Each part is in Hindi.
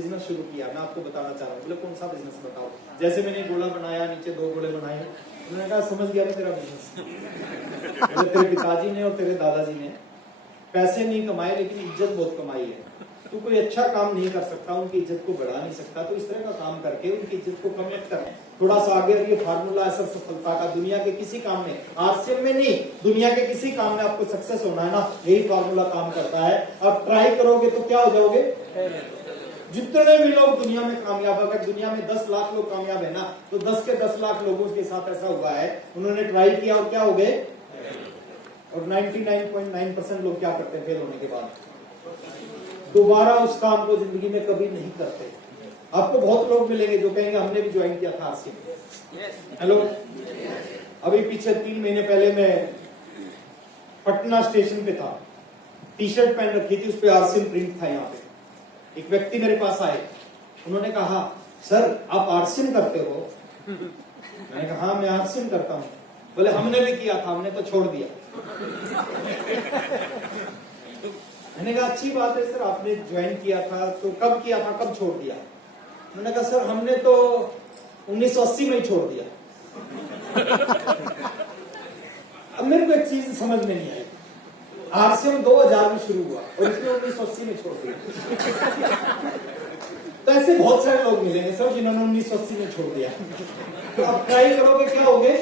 बिजनेस शुरू किया, मैं आपको बताना चाह रहा हूँ। बोले कौन सा बिजनेस बताओ? जैसे मैंने गोला बनाया, नीचे 2 गोले बनाए। उन्होंने कहा समझ गया मैं तेरा बिजनेस। बोले तेरे पिताजी ने और तेरे दादाजी ने पैसे नहीं कमाए लेकिन इज्जत बहुत कमाई है। तू कोई अच्छा काम नहीं कर सकता, उनकी इज्जत को बढ़ा नहीं सकता, तो इस तरह का काम करके उनकी इज्जत को कम मत कर। थोड़ा सा आगे ये फार्मूला है सब सफलता का, दुनिया के किसी काम में, आरसीएम में नहीं, दुनिया के किसी काम में आपको सक्सेस होना है ना, यही फार्मूला काम करता है। अब ट्राई करोगे तो क्या हो जाओगे? जितने भी लोग दुनिया में कामयाब, अगर दुनिया में 10 लाख लोग कामयाब है ना, तो 10 के 10 लाख लोगों के साथ ऐसा हुआ है, उन्होंने ट्राई किया और क्या हो गए। और 99.9% लोग क्या करते हैं फेल होने के बाद? दोबारा उस काम को जिंदगी में कभी नहीं करते। आपको बहुत लोग मिलेंगे जो कहेंगे हमने भी ज्वाइन किया था आरसीएम। हेलो, अभी पीछे 3 महीने पहले मैं पटना स्टेशन पे था, टी शर्ट पहन रखी थी, उस पे आरसीएम प्रिंट था। यहाँ पे एक व्यक्ति मेरे पास आए, उन्होंने कहा सर आप आरसीएम करते हो? मैंने कहा हाँ मैं आरसीएम करता हूँ। बोले हमने भी किया था, हमने तो छोड़ दिया। मैंने कहा अच्छी बात है सर, आपने ज्वाइन किया था तो कब किया था, कब छोड़ दिया? मैंने कहा सर हमने तो 1980 में ही छोड़ दिया। अब मेरे को एक चीज समझ में नहीं आई, आरसीएम 2000 में शुरू हुआ और इसने 1980 में छोड़ दिया। तो ऐसे बहुत सारे लोग मिलेंगे सर जिन्होंने 1980 में छोड़ दिया। तो अब ट्राई करोगे क्या होगे?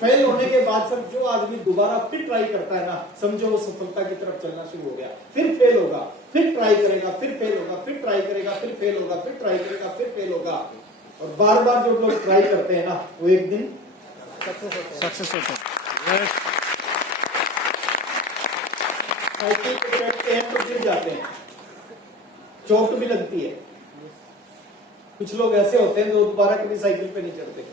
फेल होने के बाद सर जो आदमी दोबारा फिर ट्राई करता है ना, समझो वो सफलता की तरफ चलना शुरू हो गया। फिर फेल होगा, फिर ट्राई करेगा, फिर फेल होगा, फिर ट्राई करेगा, फिर फेल होगा, फिर ट्राई करेगा, फिर फेल होगा। और बार बार जो लोग ट्राई करते हैं ना, वो एक दिन सक्सेस होते हैं। साइकिल पे चढ़ते हैं तो गिर जाते हैं, चोट भी लगती है। कुछ लोग ऐसे होते हैं जो दोबारा कभी साइकिल पे नहीं चढ़ते,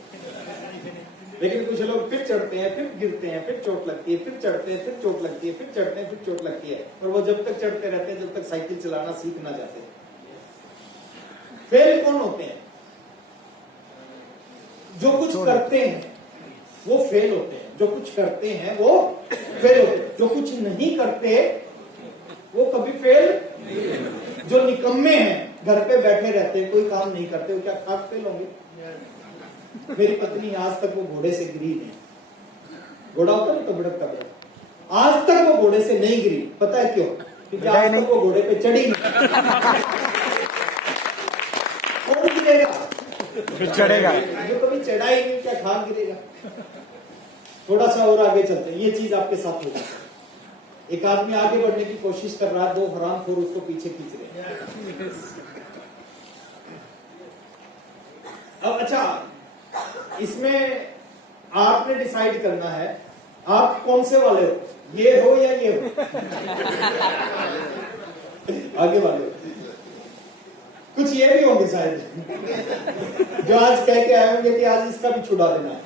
लेकिन कुछ लोग फिर चढ़ते हैं, फिर गिरते हैं, फिर चोट लगती है, फिर चढ़ते हैं, फिर चोट लगती है, फिर चढ़ते हैं, फिर चोट लगती है, और वो जब तक चढ़ते रहते हैं जब तक साइकिल चलाना सीख ना जाते। फेल कौन होते हैं? जो कुछ करते हैं वो फेल होते हैं, जो कुछ करते हैं वो फेल होते हैं, जो कुछ नहीं करते वो कभी फेल। जो निकम्मे हैं, घर पे बैठे रहते हैं, कोई काम नहीं करते, वो क्या खाक फेल होंगे? मेरी पत्नी आज तक वो घोड़े से गिरी नहीं। घोड़ा होता नहीं तो भड़कता है, आज तक वो घोड़े से नहीं गिरी। पता है क्यों? क्योंकि आज तक वो घोड़े पे चढ़ी नहीं। कौन गिरेगा? चढ़ेगा। जो कभी चढ़ा ही नहीं, क्या खाक गिरेगा? थोड़ा सा और आगे चलते हैं, ये चीज आपके साथ होगा। एक आदमी आगे बढ़ने की कोशिश कर रहा है, 2 हरामखोर उसको पीछे खींच रहे हैं। अब अच्छा, इसमें आपने डिसाइड करना है आप कौन से वाले हो, ये हो या ये हो। आगे वाले हो। कुछ ये भी होंगे शायद जो आज कह के आए होंगे कि आज इसका भी छुड़ा देना है।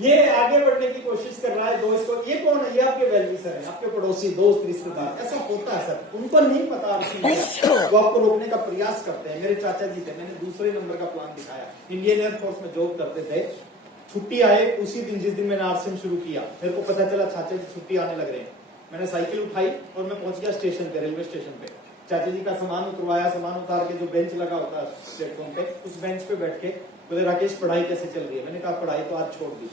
ये आगे बढ़ने की कोशिश कर रहा है दोस्त को। ये कौन है? ये आपके वेलविशर है, आपके पड़ोसी, दोस्त, रिश्तेदार। ऐसा होता है सर, उनको नहीं पता वो आपको रोकने का प्रयास करते हैं। मेरे चाचा जी थे, मैंने दूसरे नंबर का प्लान दिखाया। इंडियन एयरफोर्स में जॉब करते थे। छुट्टी आए उसी दिन जिस दिन मैंने आरसीएम शुरू किया, मेरे को पता चला चाचा जी छुट्टी आने लग रहे हैं। मैंने साइकिल उठाई और मैं पहुंच गया स्टेशन पे, रेलवे स्टेशन पे। चाचा जी का सामान उतरवाया, सामान उतार के जो बेंच लगा होता है प्लेटफॉर्म पे, उस बेंच पे बैठ के बोले राकेश पढ़ाई कैसे चल रही है? मैंने कहा पढ़ाई तो आज छोड़ दी।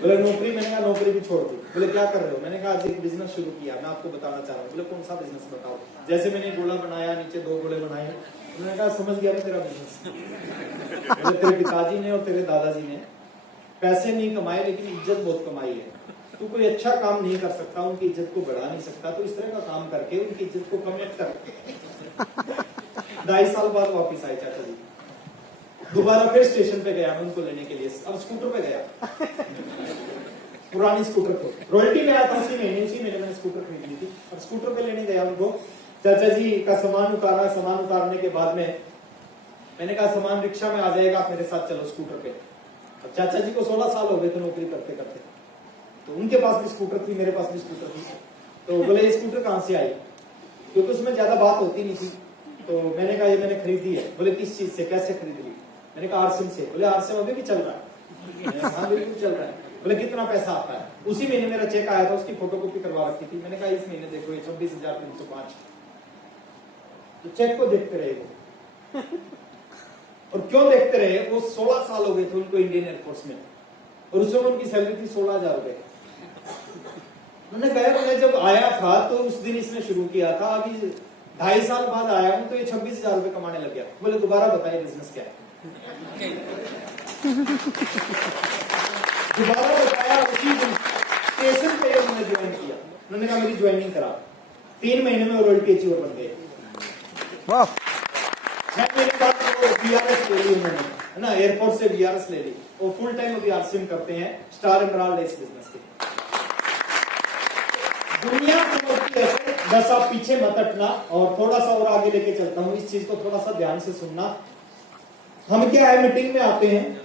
बोले नौकरी? मैंने कहा नौकरी भी छोड़ दी। बोले क्या कर रहे हो? मैंने कहा आज एक बिजनेस शुरू किया, मैं आपको बताना चाह रहा हूँ। बोले कौन सा बिजनेस बताओ? जैसे मैंने गोला बनाया, नीचे 2 गोले बनाए। उन्होंने कहा समझ गया मैं तेरा बिजनेस। बोले तेरे पिताजी ने और तेरे दादाजी ने पैसे नहीं कमाए लेकिन इज्जत बहुत कमाई है। तू कोई अच्छा काम नहीं कर सकता, उनकी इज्जत को बढ़ा नहीं सकता, तो इस तरह का काम करके उनकी इज्जत को कम मत कर। 2.5 साल बाद वापिस आए चाचा जी। दोबारा फिर स्टेशन पे गया मैं उनको लेने के लिए। अब स्कूटर पे गया, पुरानी स्कूटर को रॉयल्टी में आया था उसी महीने मैंने स्कूटर खरीद ली थी। अब स्कूटर पे लेने गया उनको, चाचा जी का सामान उतारा। सामान उतारने के बाद में मैंने कहा सामान रिक्शा में आ जाएगा, आप मेरे साथ चलो स्कूटर पे। अब चाचा जी को 16 साल हो गए थे नौकरी करते करते, तो उनके पास भी स्कूटर थी, मेरे पास भी स्कूटर थी। तो बोले ये स्कूटर कहाँ से आई? क्योंकि उसमें ज्यादा बात होती नहीं थी। तो मैंने कहा ये मैंने खरीदी है। बोले किस चीज से, कैसे खरीद ली? मैंने कहा आरसीएम से। बोले आरसीएम अभी भी चल रहा है? हाँ बिल्कुल चल रहा है। बोले कितना पैसा आता है? उसी महीने मेरा चेक आया था, उसकी फोटोकॉपी करवा रखी थी। मैंने कहा इस महीने देखो ये 26,305। तो चेक को देखते रहे वो। और क्यों देखते रहे? वो 16 साल हो गए थे उनको इंडियन एयरफोर्स में, और उसमें उनकी सैलरी थी 16,000 रुपए। मैंने कहा मैं जब आया था तो उस दिन इसने शुरू किया था, अभी 2.5 साल बाद आया हूं तो ये 26,000 रुपए कमाने लग गया। बोले दोबारा बताइए बिजनेस क्या है? दोबारा बताया, उसी दिन स्टेशन पे उन्होंने ज्वाइन किया। उन्होंने कहा मेरी ज्वाइनिंग करा। 3 महीने में रॉयल्टी अचीवर बन गए। वाह! 6 महीने बाद बीआरएस ले ली उन्होंने, है ना, एयरपोर्ट से बीआरएस ले ली। वो फुल टाइम अभी आरसीएम करते हैं स्टार एमराल्ड इस बिजनेस के। दुनिया समझती है 10 आप पीछे मत हटना, और थोड़ा सा और आगे लेके चलता हूं, इस चीज को थोड़ा सा ध्यान से सुनना। हम क्या है, मीटिंग में आते हैं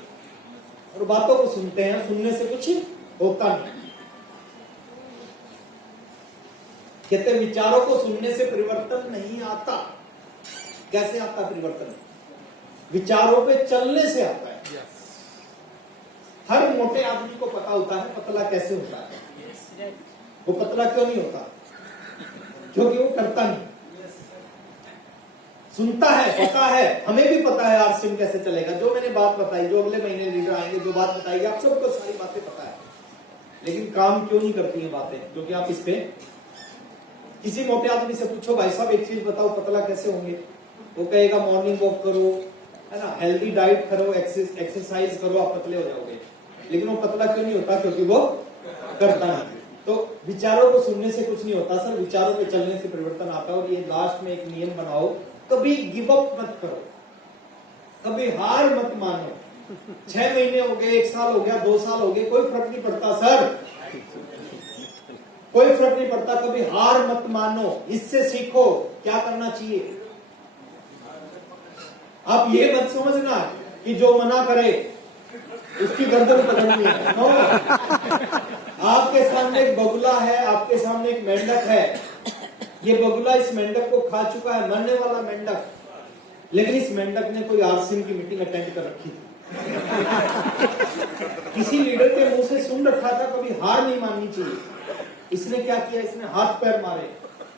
और बातों को सुनते हैं, सुनने से कुछ होता नहीं। कहते विचारों को सुनने से परिवर्तन नहीं आता। कैसे आता परिवर्तन? विचारों पे चलने से आता है। हर मोटे आदमी को पता होता है पतला कैसे होता है। वो पतला क्यों नहीं होता? क्योंकि वो करता नहीं, सुनता है, पता है। हमें भी पता है आरसीएम कैसे चलेगा। जो मैंने बात बताई, जो अगले महीने लीडर आएंगे, जो बात बताएगी, आप सबको सारी बातें पता है, लेकिन काम क्यों नहीं करती है बातें? क्योंकि आप इस पे किसी मोटे आदमी से पूछो भाई साहब एक चीज बताओ पतला कैसे होंगे, वो कहेगा मॉर्निंग वॉक करो, है ना, हेल्दी डाइट करो, एक्सरसाइज करो, आप पतले हो जाओगे। लेकिन वो पतला क्यों नहीं होता? क्योंकि वो करता नहीं। तो विचारों को सुनने से कुछ नहीं होता सर, विचारों पे चलने से परिवर्तन आता है। और ये लास्ट में एक नियम बनाओ, कभी गिव अप मत करो, कभी हार मत मानो। 6 महीने हो गए, 1 साल हो गया, 2 साल हो गए, कोई फर्क नहीं पड़ता सर, कोई फर्क नहीं पड़ता। कभी हार मत मानो, इससे सीखो क्या करना चाहिए। आप ये मत समझना कि जो मना करे उसकी गर्दन पकड़नी है। नो, आपके सामने एक बगुला है, आपके सामने एक मेंढक है। ये बगुला इस मेंढक को खा चुका है, मरने वाला मेंढक, लेकिन इस मेंढक ने कोई आरसीएम की मीटिंग अटेंड कर रखी थी। किसी लीडर के मुंह से सुन रखा था कभी हार नहीं माननी चाहिए। इसने क्या किया? इसने हाथ पैर मारे,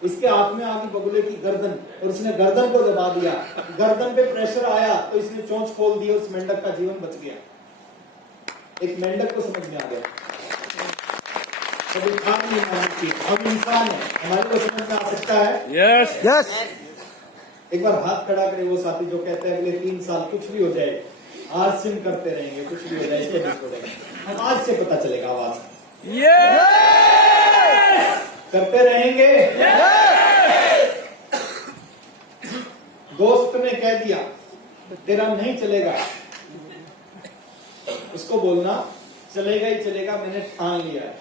इसके हाथ में आ गई बगुले की गर्दन, और इसने गर्दन को दबा दिया। गर्दन पे प्रेशर आया तो इसने चोंच खोल दी, उस मेंढक का जीवन बच गया। एक मेंढक को समझ में आ गया कभी हार नहीं माननी चाहिए। हम इंसान है, हमारे को समझ में आ सकता है। Yes yes. एक बार हाथ खड़ा करे वो साथी जो कहते हैं अगले 3 साल कुछ भी हो जाए आरसीएम करते रहेंगे, कुछ भी हो जाए इसके बीच हो जाएगा। हम आज से पता चलेगा आवाज करते रहेंगे। दोस्त ने कह दिया तेरा नहीं चलेगा, उसको बोलना चलेगा ही चलेगा, मैंने ठान लिया है।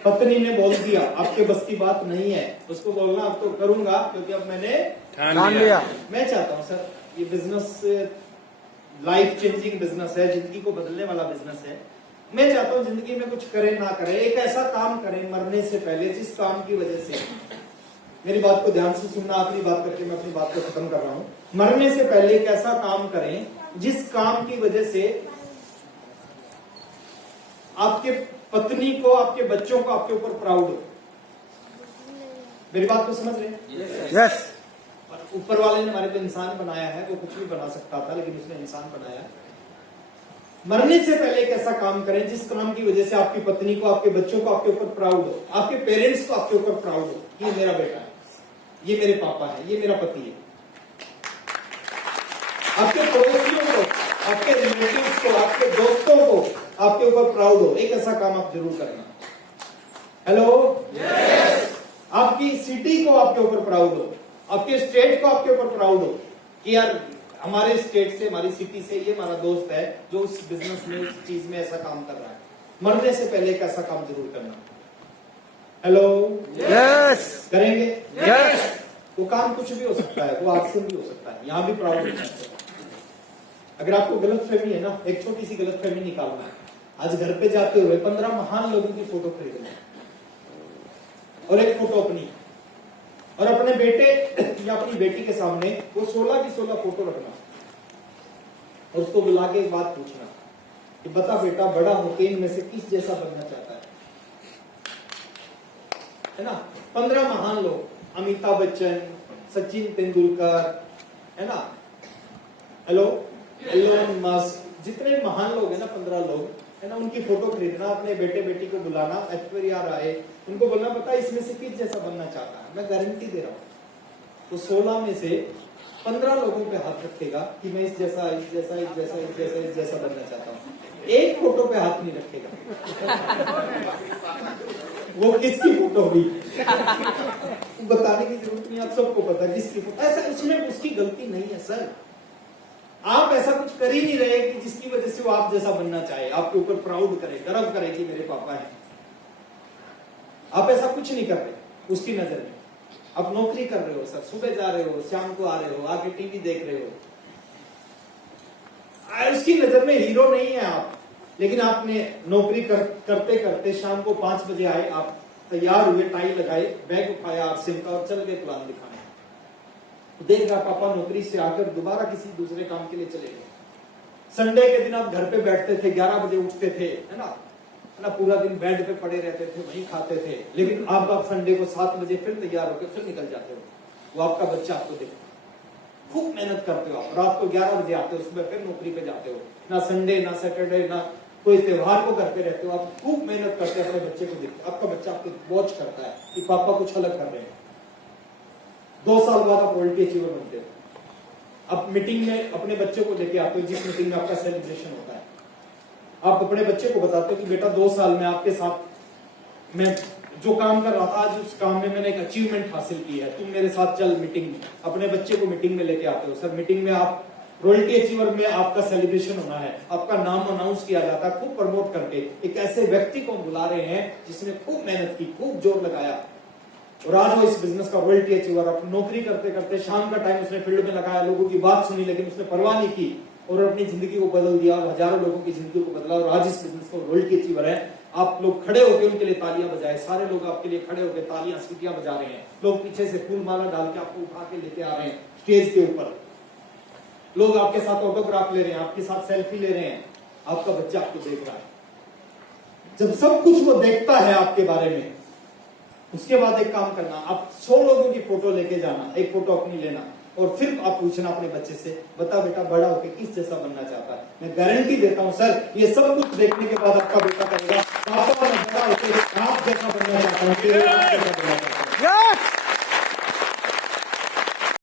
पत्नी ने बोल दिया आपके बस की बात नहीं है, उसको बोलना अब तो करूंगा क्योंकि अब मैंने ठान लिया। मैं चाहता हूं सर ये बिजनेस लाइफ चेंजिंग बिजनेस है, जिंदगी को बदलने वाला बिजनेस है। मैं चाहता हूं जिंदगी में कुछ करें ना करें, एक ऐसा काम करें मरने से पहले जिस काम की वजह से, मेरी बात को ध्यान से सुनना, आखिरी बात करके मैं अपनी बात को खत्म कर रहा हूं। मरने से पहले एक ऐसा काम करें जिस काम की वजह से आपके पत्नी को, आपके बच्चों को आपके ऊपर प्राउड हो। मेरी बात को समझ रहे हैं? यस। ऊपर वाले ने हमारे को इंसान बनाया है, वो कुछ भी बना सकता था लेकिन उसने इंसान बनाया। मरने से पहले एक ऐसा काम करें जिस काम की वजह से आपकी पत्नी को, आपके बच्चों को आपके ऊपर प्राउड हो, आपके पेरेंट्स को आपके ऊपर प्राउड हो, ये मेरा बेटा है, ये मेरे पापा है, ये मेरा पति है। आपके पड़ोसियों को, आपके रिलेटिव्स को, आपके दोस्तों को आपके ऊपर प्राउड हो। एक ऐसा काम आप जरूर करना। Hello, yes. आपकी सिटी को आपके ऊपर प्राउड हो, आपके स्टेट को आपके ऊपर प्राउड हो कि यार हमारे स्टेट से, हमारी सिटी से ये हमारा दोस्त है जो उस बिजनेस में, उस चीज में ऐसा काम कर रहा है। मरने से पहले एक ऐसा काम जरूर करना। Hello, yes. करेंगे? यस। वो काम कुछ भी हो सकता है, वो आपसे भी हो सकता है, यहां भी प्राउड हो सकता है। अगर आपको गलतफहमी है ना, एक छोटी सी गलतफहमी निकालना है। आज घर पे जाते हुए 15 महान लोगों की फोटो खरीदना और एक फोटो अपनी, और अपने बेटे या अपनी बेटी के सामने वो 16 की 16 फोटो रखना और उसको बुला के एक बात पूछना, कि बता बेटा बड़ा होके इनमें से किस जैसा बनना चाहता है ना। 15 महान लोग, अमिताभ बच्चन, सचिन तेंदुलकर, है ना, एलोन मस्क, जितने महान लोग हैं ना, 15 लोग है ना, उनकी फोटो खरीदना, अपने बेटे बेटी को बुलाना, ऐश्वर्या राय, उनको बोलना पता इसमें से किस जैसा बनना चाहता है, मैं गारंटी दे रहा हूं। तो 16 में से 15 लोगों पे हाथ रखेगा कि मैं इस जैसा इस जैसा इस जैसा इस जैसा इस जैसा बनना चाहता हूँ। एक फोटो पे हाथ नहीं रखेगा। वो किसकी फोटो हुई बताने की जरूरत नहीं, आप सबको पता है किसकी फोटो। ऐसा उसमें उसकी गलती नहीं है सर, आप ऐसा कुछ कर ही नहीं रहे कि जिसकी वजह से वो आप जैसा बनना चाहे, आपके ऊपर प्राउड करे, गर्व करे कि मेरे पापा हैं। आप ऐसा कुछ नहीं कर रहे उसकी नजर में। आप नौकरी कर रहे हो सर, सुबह जा रहे हो, शाम को आ रहे हो, आके टीवी देख रहे हो, उसकी नजर में हीरो नहीं है आप। लेकिन आपने नौकरी करते करते शाम को 5 बजे आए, आप तैयार हुए, टाई लगाए, बैग उठाया आप सिम का और चल गए प्लान दिखाने। देख रहा पापा नौकरी से आकर दोबारा किसी दूसरे काम के लिए चले गए। संडे के दिन आप घर पे बैठते थे, 11 बजे उठते थे, है ना, पूरा दिन बेड पे पड़े रहते थे, वहीं खाते थे। लेकिन आप संडे को 7 बजे फिर तैयार होकर फिर निकल जाते हो। वो आपका बच्चा आपको देखता, खूब मेहनत करते हो आप, रात को 11 बजे आते हो, सुबह फिर नौकरी पे जाते हो, ना संडे ना सैटरडे ना कोई त्योहार को करते रहते हो। आप खूब मेहनत करते हैं, अपने बच्चे को देखते, आपका बच्चा आपको वॉच करता है कि पापा कुछ अलग कर रहे हैं। 2 साल बाद आप वर्ल्ड के अचीवर बनते हो। आप मीटिंग में अपने बच्चे को लेके आते हो, जिस मीटिंग में आपका सेलिब्रेशन होता है, आप अपने बच्चे को बताते हो कि बेटा 2 साल में आपके साथ मैं जो काम कर रहा था, आज उस काम में मैंने एक अचीवमेंट हासिल की है, तुम मेरे साथ चल मीटिंग में। अपने बच्चे को मीटिंग में लेके आते हो, सर मीटिंग में आप रॉयल्टी अचीवर में आपका सेलिब्रेशन होना है, आपका नाम अनाउंस किया जाता है, खूब प्रमोट करके एक ऐसे व्यक्ति को बुला रहे हैं जिसने खूब मेहनत की, खूब जोर लगाया, और आज वो इस बिजनेस का रॉयल्टी अचीवर। अपनी नौकरी करते करते शाम का टाइम उसने फील्ड में लगाया, लोगों की बात सुनी, लेकिन उसने परवाह नहीं की और अपनी जिंदगी को बदल दिया, और हजारों लोगों की जिंदगी को बदला, और आज इस बिजनेस का रॉयल्टी अचीवर है। आप लोग खड़े होकर उनके लिए तालियां बजाए, सारे लोग आपके लिए खड़े होकर तालियां सीटियां बजा रहे हैं, लोग पीछे से फूल माला डाल के आपको उठा के लेके आ रहे हैं स्टेज के ऊपर, लोग आपके साथ ऑटोग्राफ ले रहे हैं, आपके साथ सेल्फी ले रहे हैं, आपका बच्चा आपको देख रहा है। जब सब कुछ वो देखता है आपके बारे में, उसके बाद एक काम करना, आप 100 लोगों की फोटो लेके जाना, एक फोटो अपनी लेना, और फिर आप पूछना अपने बच्चे से, बता बेटा बड़ा होकर किस जैसा बनना चाहता है। मैं गारंटी देता हूं सर, ये सब कुछ देखने के बाद आपका बेटा कहेगा पापा मैं बड़ा होकर आप जैसा बनना चाहता हूँ।